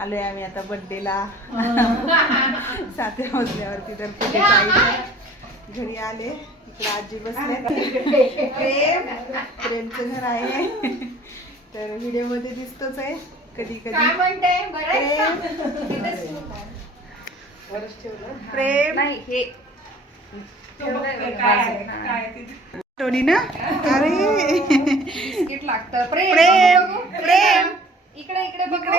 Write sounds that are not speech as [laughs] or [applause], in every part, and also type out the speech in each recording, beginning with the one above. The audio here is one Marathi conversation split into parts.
आलोय आम्ही आता बर्थडेला [laughs] सातव्या मजल्यावरती तर कुठे घरी आले. इकडे आजी बसले प्रेम. प्रेमचं घर आहे. तर व्हिडिओमध्ये दिसतोच आहे. कधी काय कधी म्हणते? बरं आहे का? प्रेम. नाही हे. टोनी ना? अरे. बिस्किट लागतं. प्रेम प्रेम. प्रेम. इकडे इकडे बघू.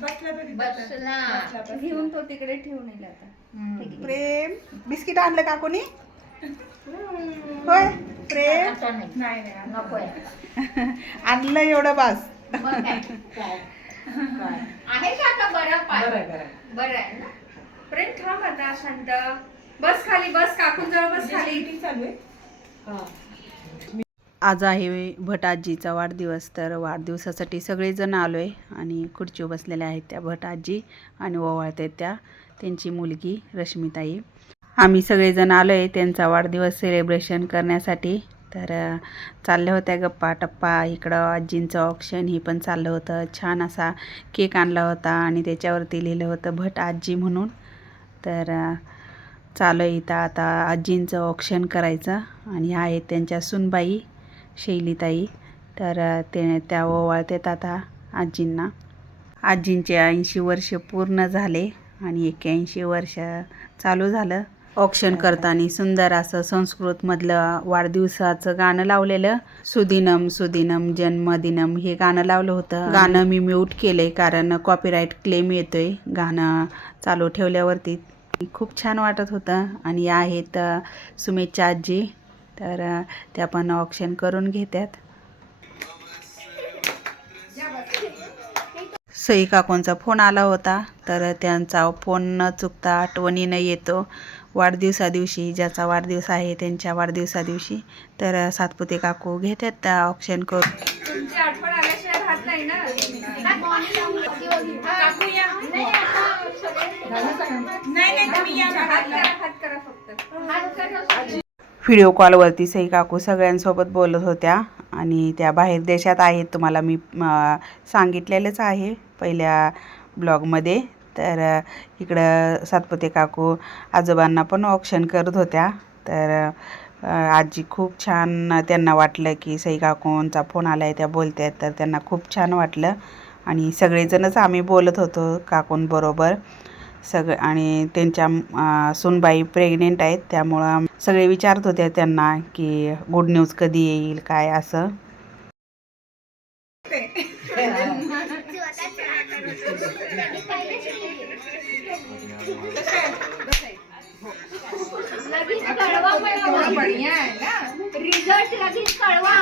बसला घेऊन तो तिकडे ठेवून येईल आता. ठीक आहे. प्रेम. बिस्किट आणलं का कोणी? होय. प्रेम. नाही. नाही नकोय [laughs] आणलं एवढं बास. मग काय? आहे का आता बरं पाय? बरं आहे ना? प्रेम थांब आता शांत. बस खाली बस काकून बस खाली. आज आहे भटाजीचा वाढदिवस तर वाढदिवसासाठी सगळेजण आलो आहे आणि खुर्चीवर बसलेल्या आहेत त्या भटाजी आणि ओवाळत आहेत त्या त्यांची मुलगी रश्मिताई. आम्ही सगळेजण आलो आहे त्यांचा वाढदिवस सेलिब्रेशन करण्यासाठी. तर चालल्या होत्या गप्पा टप्पा इकडं आजींचं ऑप्शन हे पण चाललं होतं. छान असा केक आणला होता आणि त्याच्यावरती लिहिलं होतं भट आजी म्हणून. तर चालू आहे इथं आता आजींचं ऑप्शन करायचं आणि ह्या आहेत त्यांच्या सुनबाई. शैलीताई. तर ते त्या ओवाळतात आता आजींना. आजींचे ऐंशी वर्ष पूर्ण झाले आणि एक्क्याऐंशी वर्ष चालू झालं. ऑप्शन करताना सुंदर असं संस्कृतमधलं वाढदिवसाचं गाणं लावलेलं. सुदिनम सुदिनम जन्मदिनम हे गाणं लावलं होतं. गाणं मी म्यूट केलंय कारण कॉपीराईट क्लेम येतोय. गाणं चालू ठेवल्यावरती. खूप छान वाटत होतं आणि आहेत अ, सुमेशच्या आजी. तर त्या पण ऑप्शन करून घेतात सई काकूंचा फोन आला होता तर त्यांचा फोन न चुकता आठवणीनं येतो. वाढदिवसादिवशी ज्याचा वाढदिवस आहे त्यांच्या वाढदिवसादिवशी तर सातपुते काकू घेतात ऑप्शन करून. नाही व्हिडिओ कॉलवरती सई काकू सगळ्यांसोबत बोलत होत्या. आणि त्या बाहेर देशात आहेत तुम्हाला मी सांगितलेलंच आहे पहिल्या ब्लॉगमध्ये. तर इकडं सातपुते काकू आजोबांना पण ऑप्शन करत होत्या. तर आजी खूप छान त्यांना वाटलं की सई काकूंचा फोन आला आहे त्या बोलत आहेत तर त्यांना खूप छान वाटलं. आणि सगळेजणच आम्ही बोलत होतो काकूंबरोबर. सगळं आणि त्यांच्या सूनबाई प्रेग्नेंट आहेत. त्यामुळं सगळे विचारत होते त्यांना की गुड न्यूज कधी येईल काय असं. थोडं [laughs] बढिया आहे ना रिझल्ट लगेच कळवा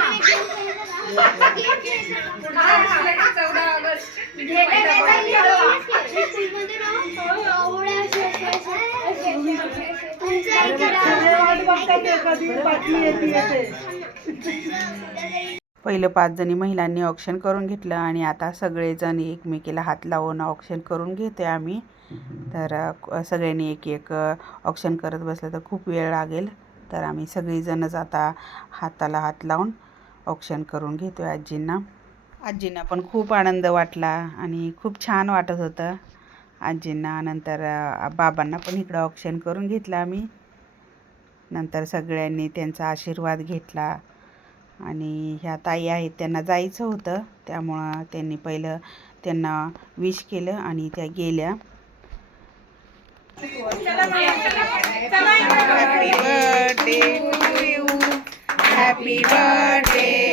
काय झालं की चौदा ऑगस्ट गेल्या वेळेला कळवा. स्कूलमध्ये ना, एवढ्या असे- असे- असे- असे- असे- तुमच्या इकडं- पहिलं पाच जणी महिलांनी ऑप्शन करून घेतलं आणि आता सगळेजण एकमेकीला हात लावून ऑप्शन करून घेते आम्ही. तर सगळ्यांनी एक एक ऑप्शन करत बसलं तर खूप वेळ लागेल. तर आम्ही सगळीजणच आता हाताला हात लावून ऑप्शन करून घेतो आजींना. आजींना पण खूप आनंद वाटला आणि खूप छान वाटत होतं. आजींना नंतर बाबांना पण इकडं ऑप्शन करून घेतलं आम्ही. नंतर सगळ्यांनी त्यांचा आशीर्वाद घेतला. आणि ह्या ताई आहेत त्यांना जायचं होतं. त्यामुळं त्यांनी पहिलं त्यांना विश केलं आणि त्या गेल्या. Happy birthday to you happy birthday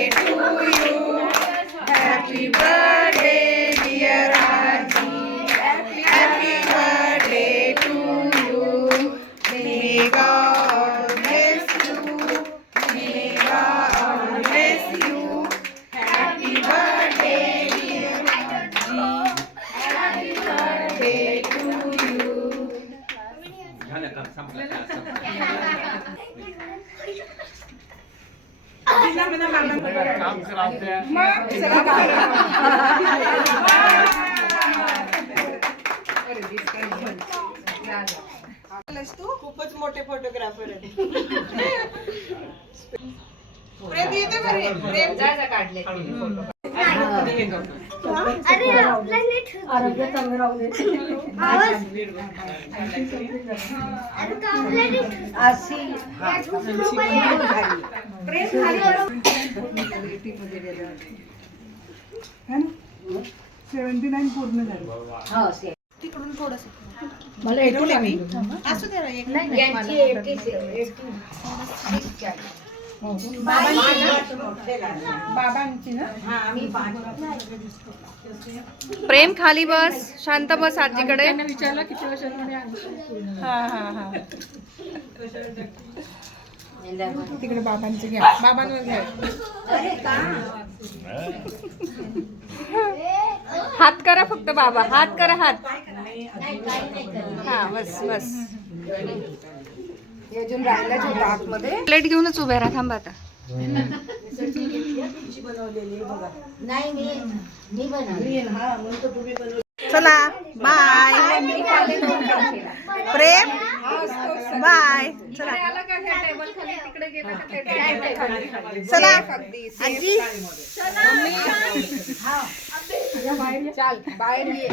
[laughs] खूपच मोठे फोटोग्राफर आहेत. [laughs] प्रेम येते बरे. प्रेम जा जा काढले आरोग्य चांगलं राहू दे अशी सेव्हन्टी नाईन पूर्ण झालं मला येतो ना मी असू दे बाबांची ना? प्रेम खाली बस शांत बस आजीकडे. हा हा हा. तिकडे बाबांचं घ्या. बाबांवर घ्या. हात करा फक्त बाबा हात करा हात. हा बस बस. अजून राहिलाच होता आतमध्ये. प्लेट घेऊनच उभे राहा थांबा आता. चला बाय प्रेम? बाय. चला. चला. आजी. चाल बाहेर ये.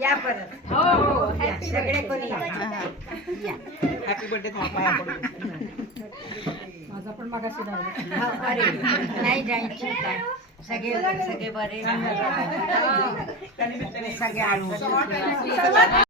या. परत. सगळे कोणी हॅपी बर्थडे माझा पण मागाशी नाही जायची काय सगळे सगळे बरे. सगळे आणून